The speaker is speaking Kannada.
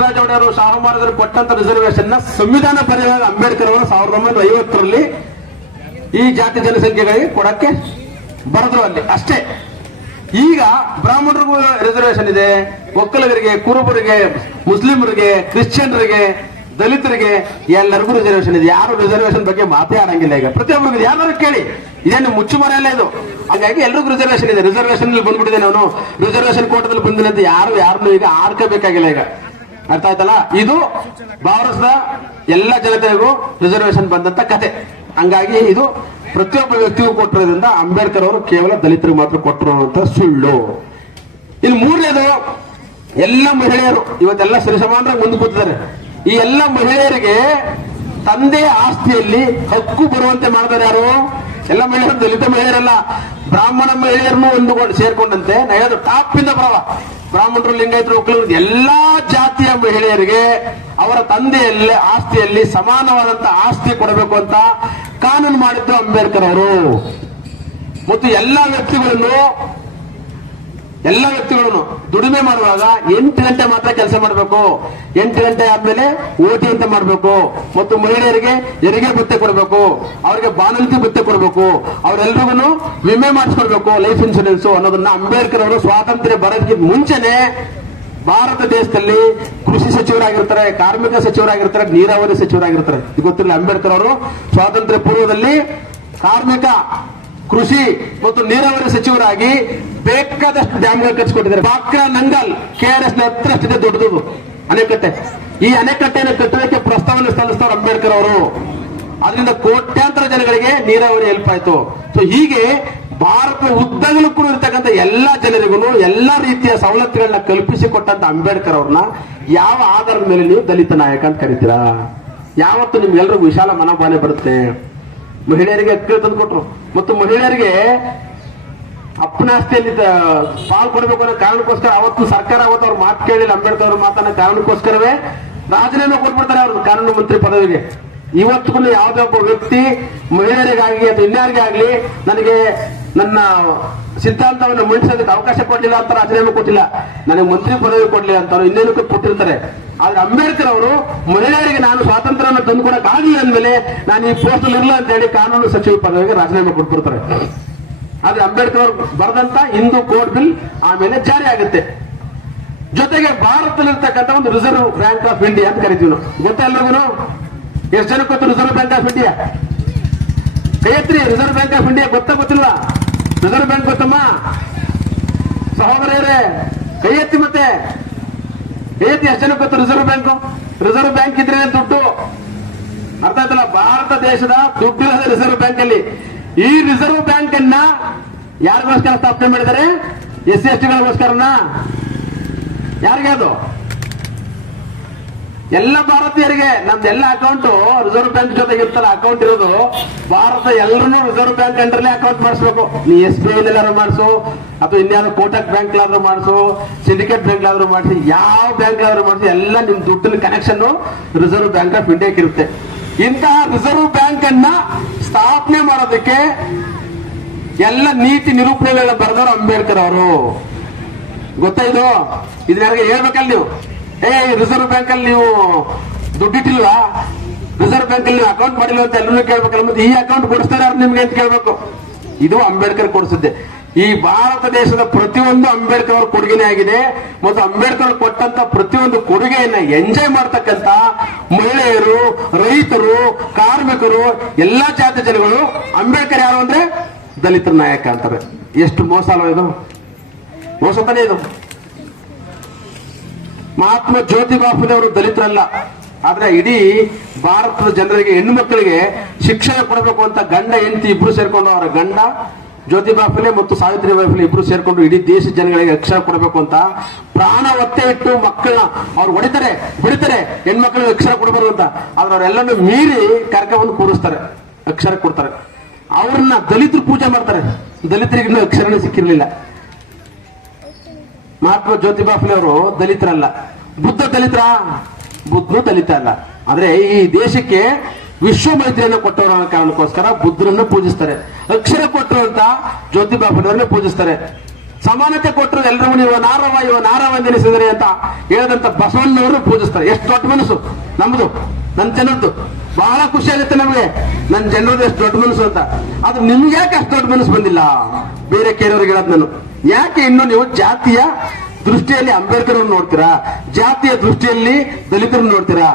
ಪುಟ್ಟರಾಜ ಅವರು ಕೊಟ್ಟಂತ ರಿಸರ್ವೇಶನ್ ಸಂವಿಧಾನ ಪರಿಹಾರ ಅಂಬೇಡ್ಕರ್ ಅವರು ಸಾವಿರದ ಒಂಬೈನೂರ ಐವತ್ತರಲ್ಲಿ ಈ ಜಾತಿ ಜನಸಂಖ್ಯೆಗಳಿಗೆ ಕೊಡಕ್ಕೆ ಬರೆದ್ರು ಅಲ್ಲಿ. ಅಷ್ಟೇ. ಈಗ ಬ್ರಾಹ್ಮಣರಿಗೂ ರಿಸರ್ವೇಶನ್ ಇದೆ. ಒಕ್ಕಲಿಗರಿಗೆ, ಕುರುಬರಿಗೆ, ಮುಸ್ಲಿಮರಿಗೆ, ಕ್ರಿಶ್ಚಿಯನ್ರಿಗೆ, ದಲಿತರಿಗೆ ಎಲ್ಲರಿಗೂ ರಿಸರ್ವೇಶನ್ ಇದೆ. ಯಾರು ರಿಸರ್ವೇಶನ್ ಬಗ್ಗೆ ಮಾತೇ ಆಡಂಗಿಲ್ಲ ಈಗ. ಪ್ರತಿಯೊಬ್ಬರಿಗೂ ಯಾರು ಕೇಳಿ. ಇದೇನು ಮುಚ್ಚು ಮರೆಯಲ್ಲ ಇದು. ಹಾಗಾಗಿ ಎಲ್ರಿಗೂ ರಿಸರ್ವೇಶನ್ ಇದೆ. ರಿಸರ್ವೇಶನ್ ಬಂದ್ಬಿಟ್ಟಿದೆ ನಾನು. ರಿಸರ್ವೇಶನ್ ಕೋಟದಲ್ಲಿ ಬಂದಿಲ್ಲ ಅಂತ ಯಾರು ಯಾರನ್ನು ಈಗ ಆಡ್ಕೋಬೇಕಾಗಿಲ್ಲ ಈಗ. ಅರ್ಥ ಆಯ್ತಲ್ಲ? ಇದು ಭಾರತದ ಎಲ್ಲ ಜನತೆಗೂ ರಿಸರ್ವೇಶನ್ ಬಂದಂತ ಕತೆ. ಹಂಗಾಗಿ ಇದು ಪ್ರತಿಯೊಬ್ಬ ವ್ಯಕ್ತಿಗೂ ಕೊಟ್ಟಿರೋದ್ರಿಂದ ಅಂಬೇಡ್ಕರ್ ಅವರು ಕೇವಲ ದಲಿತರಿಗೆ ಮಾತ್ರ ಕೊಟ್ಟರು ಅಂತ ಸುಳ್ಳು. ಇಲ್ಲಿ ಮೂರನೇದು, ಎಲ್ಲ ಮಹಿಳೆಯರು, ಇವತ್ತೆಲ್ಲ ಸರಿಸಮಾನರಾಗಿ ಮುಂದೆ ಕೂತಿದ್ದಾರೆ. ಈ ಎಲ್ಲ ಮಹಿಳೆಯರಿಗೆ ತಂದೆಯ ಆಸ್ತಿಯಲ್ಲಿ ಹಕ್ಕು ಬರುವಂತೆ ಮಾಡಿದಾರೆ ಯಾರು? ಎಲ್ಲ ಮಹಿಳೆಯರು ದಲಿತ ಮಹಿಳೆಯರಲ್ಲ. ಬ್ರಾಹ್ಮಣ ಮಹಿಳೆಯರನ್ನು ಒಂದು ಸೇರ್ಕೊಂಡಂತೆ. ನಾ ಹೇಳೋದು ಟಾಪ್ ಇಂದ ಬರವ. ಬ್ರಾಹ್ಮಣರು, ಲಿಂಗಾಯತರು, ಒಕ್ಕಲಿಗರು, ಎಲ್ಲಾ ಜಾತಿಯ ಮಹಿಳೆಯರಿಗೆ ಅವರ ತಂದೆಯಲ್ಲಿ, ಆಸ್ತಿಯಲ್ಲಿ ಸಮಾನವಾದಂತ ಆಸ್ತಿ ಕೊಡಬೇಕು ಅಂತ ಕಾನೂನು ಮಾಡಿದ್ರು ಅಂಬೇಡ್ಕರ್ ಅವರು. ಮತ್ತು ಎಲ್ಲಾ ವ್ಯಕ್ತಿಗಳನ್ನು ಎಲ್ಲ ವ್ಯಕ್ತಿಗಳನ್ನು ದುಡಿಮೆ ಮಾಡುವಾಗ ಎಂಟು ಗಂಟೆ ಮಾತ್ರ ಕೆಲಸ ಮಾಡಬೇಕು. ಎಂಟು ಗಂಟೆ ಆದ್ಮೇಲೆ ಓಟಿ ಅಂತ ಮಾಡಬೇಕು. ಮತ್ತು ಮಹಿಳೆಯರಿಗೆ ಹೆರಿಗೆ ಬುತ್ತೆ ಕೊಡಬೇಕು. ಅವರಿಗೆ ಬಾನಲಿಕೆ ಬುತ್ತೆ ಕೊಡಬೇಕು. ಅವರೆಲ್ಲರಿಗೂ ವಿಮೆ ಮಾಡಿಸ್ಕೊಡ್ಬೇಕು ಲೈಫ್ ಇನ್ಶೂರೆನ್ಸ್ ಅನ್ನೋದನ್ನ ಅಂಬೇಡ್ಕರ್ ಅವರು ಸ್ವಾತಂತ್ರ್ಯ ಬರೋದಕ್ಕೆ ಮುಂಚೆನೆ ಭಾರತ ದೇಶದಲ್ಲಿ ಕೃಷಿ ಸಚಿವರಾಗಿರ್ತಾರೆ, ಕಾರ್ಮಿಕ ಸಚಿವರಾಗಿರ್ತಾರೆ, ನೀರಾವರಿ ಸಚಿವರಾಗಿರ್ತಾರೆ. ಗೊತ್ತಿಲ್ಲ, ಅಂಬೇಡ್ಕರ್ ಅವರು ಸ್ವಾತಂತ್ರ್ಯ ಪೂರ್ವದಲ್ಲಿ ಕಾರ್ಮಿಕ, ಕೃಷಿ ಮತ್ತು ನೀರಾವರಿ ಸಚಿವರಾಗಿ ಬೇಕಾದಷ್ಟು ಡ್ಯಾಮ್ಗಳು ಕಟ್ಟಿಸ್ಕೊಟ್ಟಿದ್ದಾರೆ. Bhakra Nangal K R S ಹತ್ರ ಅಷ್ಟಿದೆ ದೊಡ್ಡದು ಅಣೆಕಟ್ಟೆ. ಈ ಅಣೆಕಟ್ಟೆಯನ್ನು ಕಟ್ಟೋದಕ್ಕೆ ಪ್ರಸ್ತಾವನೆ ಸಲ್ಲಿಸ್ತಾರೆ ಅಂಬೇಡ್ಕರ್ ಅವರು. ಅದರಿಂದ ಕೋಟ್ಯಾಂತರ ಜನಗಳಿಗೆ ನೀರಾವರಿ ಹೆಲ್ಪ್ ಆಯ್ತು. ಸೊ ಹೀಗೆ ಭಾರತ ಉದ್ದಗಲಕ್ಕೂ ಇರ್ತಕ್ಕಂಥ ಎಲ್ಲಾ ಜನರಿಗೂ ಎಲ್ಲಾ ರೀತಿಯ ಸವಲತ್ತುಗಳನ್ನ ಕಲ್ಪಿಸಿಕೊಟ್ಟಂತ ಅಂಬೇಡ್ಕರ್ ಅವ್ರನ್ನ ಯಾವ ಆಧಾರದ ಮೇಲೆ ನೀವು ದಲಿತ ನಾಯಕ ಅಂತ ಕರಿತೀರಾ? ಯಾವತ್ತು ನಿಮ್ಗೆಲ್ರಿಗೂ ವಿಶಾಲ ಮನೋಭಾವನೆ ಬರುತ್ತೆ. ಮಹಿಳೆಯರಿಗೆ ಹಕ್ಕು ತಂದು ಕೊಟ್ರು. ಮತ್ತು ಮಹಿಳೆಯರಿಗೆ ಅಪ್ಪನ ಆಸ್ತಿಯಲ್ಲಿ ತ- ಕೊಡಬೇಕು ಅನ್ನೋ ಕಾರಣಕ್ಕೋಸ್ಕರ ಅವತ್ತು ಸರ್ಕಾರ ಅವತ್ತು ಅವ್ರ ಮಾತು ಕೇಳಿಲ್ಲ. ಅಂಬೇಡ್ಕರ್ ಅವ್ರ ಮಾತನ್ನ ಕಾರಣಕ್ಕೋಸ್ಕರವೇ ರಾಜೀನಾಮೆ ಕೊಟ್ಬಿಡ್ತಾರೆ ಅವ್ರ ಕಾನೂನು ಮಂತ್ರಿ ಪದವಿಗೆ. ಇವತ್ತು ಯಾವುದೇ ಒಬ್ಬ ವ್ಯಕ್ತಿ ಮಹಿಳೆಯರಿಗಾಗಿ ಅಥವಾ ಇನ್ಯಾರಿಗೆ ಆಗ್ಲಿ ನನಗೆ ನನ್ನ ಸಿದ್ಧಾಂತವನ್ನು ಮಂಡಿಸೋದಕ್ಕೆ ಅವಕಾಶ ಕೊಡಲಿಲ್ಲ ಅಂತ ರಾಜೀನಾಮೆ ಕೊಟ್ಟಿಲ್ಲ. ನನಗೆ ಮಂತ್ರಿ ಪದವಿ ಕೊಡ್ಲಿಲ್ಲ ಅಂತ ಅವ್ರು ಇನ್ನೇನಕ್ಕೆ ಕೊಟ್ಟಿರ್ತಾರೆ. ಆದ್ರೆ ಅಂಬೇಡ್ಕರ್ ಅವರು ಮಹಿಳೆಯರಿಗೆ ನಾನು ಸ್ವಾತಂತ್ರ್ಯವನ್ನು ತಂದುಕೊಡಕ್ಕಾಗಲಿಲ್ಲ ಅಂದ್ಮೇಲೆ ನಾನು ಈ ಪೋಸ್ಟ್ ಇರಲ್ಲ ಅಂತ ಹೇಳಿ ಕಾನೂನು ಸಚಿವ ಪದವಿಗೆ ರಾಜೀನಾಮೆ ಕೊಟ್ಬಿಡ್ತಾರೆ. ಆದ್ರೆ ಅಂಬೇಡ್ಕರ್ ಬರೆದಂತ ಹಿಂದೂ ಕೋರ್ಟ್ ಬಿಲ್ ಆಮೇಲೆ ಜಾರಿ ಆಗುತ್ತೆ. ಜೊತೆಗೆ ಭಾರತದಲ್ಲಿರ್ತಕ್ಕಂಥ ಒಂದು ರಿಸರ್ವ್ ಬ್ಯಾಂಕ್ ಆಫ್ ಇಂಡಿಯಾ ಅಂತ ಕರಿತೀವಿ ನಾವು. ಗೊತ್ತಾ ಎಷ್ಟು ಜನಕ್ಕೆ ಗೊತ್ತು ರಿಸರ್ವ್ ಬ್ಯಾಂಕ್ ಆಫ್ ಇಂಡಿಯಾ? ಕೈತ್ರಿ ರಿಸರ್ವ್ ಬ್ಯಾಂಕ್ ಆಫ್ ಇಂಡಿಯಾ ಗೊತ್ತಾ ಗೊತ್ತಿಲ್ಲ? ರಿಸರ್ವ್ ಬ್ಯಾಂಕ್ ಗೊತ್ತಮ್ಮ? ಸಹೋದರರೇ ಕೈ ಎತ್ತಿ ಮತ್ತೆ. ಕೈ ಎತ್ತಿ ಎಷ್ಟು ಜನಕ್ಕೆ ಗೊತ್ತು ರಿಸರ್ವ್ ಬ್ಯಾಂಕ್? ರಿಸರ್ವ್ ಬ್ಯಾಂಕ್ ಇದ್ರೆ ದುಡ್ಡು. ಅರ್ಥ ಆಯ್ತಲ್ಲ? ಭಾರತ ದೇಶದ ದುಡ್ಡು ರಿಸರ್ವ್ ಬ್ಯಾಂಕ್ ಅಲ್ಲಿ ಈ ರಿಸರ್ವ್ ಬ್ಯಾಂಕ್ ಅನ್ನ ಯಾರಿಗೋಸ್ಕರ ಸ್ಥಾಪನೆ ಮಾಡಿದ್ದಾರೆ? ಎಸ್ ಸಿ ಎಸ್ ಟಿಗಳಿಗೋಸ್ಕರನ ಯಾರಿಗೆ ಅದು? ಎಲ್ಲ ಭಾರತೀಯರಿಗೆ, ನಮ್ದು ಎಲ್ಲ ಅಕೌಂಟ್ ರಿಸರ್ವ್ ಬ್ಯಾಂಕ್ ಜೊತೆಗೆ ಇರ್ತಲ್ಲ, ಅಕೌಂಟ್ ಇರೋದು ಭಾರತ ಎಲ್ಲರೂ ರಿಸರ್ವ್ ಬ್ಯಾಂಕ್ ಅಂಡರ್ಲೇ ಅಕೌಂಟ್ ಮಾಡಿಸ್ಬೇಕು. ನೀ ಎಸ್ ಬಿ ಐ ಎಲ್ಲಾರು ಮಾಡಿಸು, ಅಥವಾ ಇನ್ಯಾರು ಕೋಟಕ್ ಬ್ಯಾಂಕ್ ಆದ್ರೂ ಮಾಡಿಸು, ಸಿಂಡಿಕೇಟ್ ಬ್ಯಾಂಕ್ ಆದ್ರೂ ಮಾಡಿಸಿ, ಯಾವ ಬ್ಯಾಂಕ್ ಆದ್ರೂ ಮಾಡಿಸಿ, ಎಲ್ಲ ನಿಮ್ ದುಡ್ಡಿನ ಕನೆಕ್ಷನ್ ರಿಸರ್ವ್ ಬ್ಯಾಂಕ್ ಆಫ್ ಇಂಡಿಯಾಕ್ ಇರುತ್ತೆ ಇಂತಹ ರಿಸರ್ವ್ ಬ್ಯಾಂಕ್ ಅನ್ನ ಸ್ಥಾಪನೆ ಮಾಡೋದಕ್ಕೆ ಎಲ್ಲ ನೀತಿ ನಿರೂಪಣೆಗಳನ್ನ ಬರೆದವರು ಅಂಬೇಡ್ಕರ್ ಅವರು. ಗೊತ್ತಾಯ್ತು ಇದು? ಇದನ್ನ ಯಾರಿಗೆ ಹೇಳ್ಬೇಕಲ್ಲ ನೀವು? ಏ ರಿಸರ್ವ್ ಬ್ಯಾಂಕ್ ಅಲ್ಲಿ ನೀವು ದುಡ್ಡಿಟ್ಟಿಲ್ವಾ ರಿಸರ್ವ್ ಬ್ಯಾಂಕ್ ಅಲ್ಲಿ ನೀವು ಅಕೌಂಟ್ ಮಾಡಿಲ್ಲ ಅಂತ ಎಲ್ಲರೂ ಕೇಳ್ಬೇಕಲ್ಲ. ಮತ್ತೆ ಈ ಅಕೌಂಟ್ ಕೊಡಿಸ್ತಾರೆ ಅವ್ರು ನಿಮ್ಗೆ ಅಂತ ಕೇಳ್ಬೇಕು. ಇದು ಅಂಬೇಡ್ಕರ್ ಕೊಡಿಸಿದ್ದೆ. ಈ ಭಾರತ ದೇಶದ ಪ್ರತಿಯೊಂದು ಅಂಬೇಡ್ಕರ್ ಅವ್ರ ಕೊಡುಗೆನೇ ಆಗಿದೆ. ಮತ್ತು ಅಂಬೇಡ್ಕರ್ ಕೊಟ್ಟಂತ ಪ್ರತಿಯೊಂದು ಕೊಡುಗೆಯನ್ನ ಎಂಜಾಯ್ ಮಾಡ್ತಕ್ಕಂತ ಮಹಿಳೆಯರು, ರೈತರು, ಕಾರ್ಮಿಕರು, ಎಲ್ಲಾ ಜಾತಿ ಜನಗಳು ಅಂಬೇಡ್ಕರ್ ಯಾರು ಅಂದ್ರೆ? ದಲಿತರ ನಾಯಕ ಅಂತಾರೆ. ಎಷ್ಟು ಮೋಸ ಅಲ್ವ ಇದು? ಮೋಸ ತಾನೇ ಇದು? ಮಹಾತ್ಮ ಜ್ಯೋತಿಬಾ ಫುಲೆ ಅವರು ದಲಿತರಲ್ಲ. ಆದ್ರೆ ಇಡೀ ಭಾರತದ ಜನರಿಗೆ, ಹೆಣ್ಣು ಮಕ್ಕಳಿಗೆ ಶಿಕ್ಷಣ ಕೊಡಬೇಕು ಅಂತ ಗಂಡ, ಹೆಂಡತಿ ಇಬ್ರು ಸೇರ್ಕೊಂಡು ಅವರ ಗಂಡ ಜ್ಯೋತಿಬಾ ಫುಲೆ ಮತ್ತು ಸಾವಿತ್ರಿ ಫುಲೆ ಇಬ್ರು ಸೇರ್ಕೊಂಡು ಇಡೀ ದೇಶ ಜನಗಳಿಗೆ ಅಕ್ಷರ ಕೊಡಬೇಕು ಅಂತ ಪ್ರಾಣ ಒತ್ತೆ ಇಟ್ಟು ಮಕ್ಕಳನ್ನ ಅವ್ರು ಹೊಡಿತಾರೆ, ಬಿಡ್ತಾರೆ, ಹೆಣ್ಮಕ್ಳಿಗೆ ಅಕ್ಷರ ಕೊಡಬಾರ್ದು ಅಂತ. ಆದ್ರೆ ಅವರೆಲ್ಲನೂ ಮೀರಿ ಕರ್ಕವನ್ನು ಕೂರಿಸ್ತಾರೆ ಅಕ್ಷರ ಕೊಡ್ತಾರೆ. ಅವ್ರನ್ನ ದಲಿತರು ಪೂಜೆ ಮಾಡ್ತಾರೆ. ದಲಿತರಿಗೆ ಇನ್ನೂ ಅಕ್ಷರನೇ ಸಿಕ್ಕಿರ್ಲಿಲ್ಲ. ಮಹಾತ್ಮ ಜ್ಯೋತಿಬಾ ಫುಲೆ ಅವರು ದಲಿತರಲ್ಲ. ಬುದ್ಧ ದಲಿತರ, ಬುದ್ಧನು ದಲಿತ ಅಲ್ಲ. ಆದ್ರೆ ಈ ದೇಶಕ್ಕೆ ವಿಶ್ವ ಮೈತ್ರಿಯನ್ನು ಕೊಟ್ಟವರ ಕಾರಣಕ್ಕೋಸ್ಕರ ಬುದ್ಧರನ್ನು ಪೂಜಿಸ್ತಾರೆ. ಅಕ್ಷರ ಕೊಟ್ಟರು ಅಂತ ಜ್ಯೋತಿಬಾ ಫುಲೆ ಪೂಜಿಸ್ತಾರೆ. ಸಮಾನತೆ ಕೊಟ್ಟರು ಎಲ್ಲರೂ ಇವ ನಾರವ ಇವ ನಾರವ ನೆನೆಸಿದರೆ ಅಂತ ಹೇಳಿದಂತ ಬಸವಣ್ಣವರು ಪೂಜಿಸ್ತಾರೆ. ಎಷ್ಟು ದೊಡ್ಡ ಮನಸ್ಸು ನಮ್ದು ನನ್ನ ಜನರದ್ದು ಬಹಳ ಖುಷಿ ಆಗುತ್ತೆ ನಮಗೆ. ನನ್ನ ಜನರದ್ದು ಎಷ್ಟು ದೊಡ್ಡ ಮನಸ್ಸು ಅಂತ. ಅದು ನಿಮ್ಗೆ ಯಾಕೆ ಅಷ್ಟು ದೊಡ್ಡ ಮನಸ್ಸು ಬಂದಿಲ್ಲ? ಬೇರೆ ಕೇಳೋರಿಗೆ ಹೇಳದ್ ನಾನು. ಯಾಕೆ ಇನ್ನು ನೀವು ಜಾತಿಯ ದೃಷ್ಟಿಯಲ್ಲಿ ಅಂಬೇಡ್ಕರ್ ನೋಡ್ತೀರಾ? ಜಾತಿಯ ದೃಷ್ಟಿಯಲ್ಲಿ ದಲಿತರನ್ನು ನೋಡ್ತೀರಾ?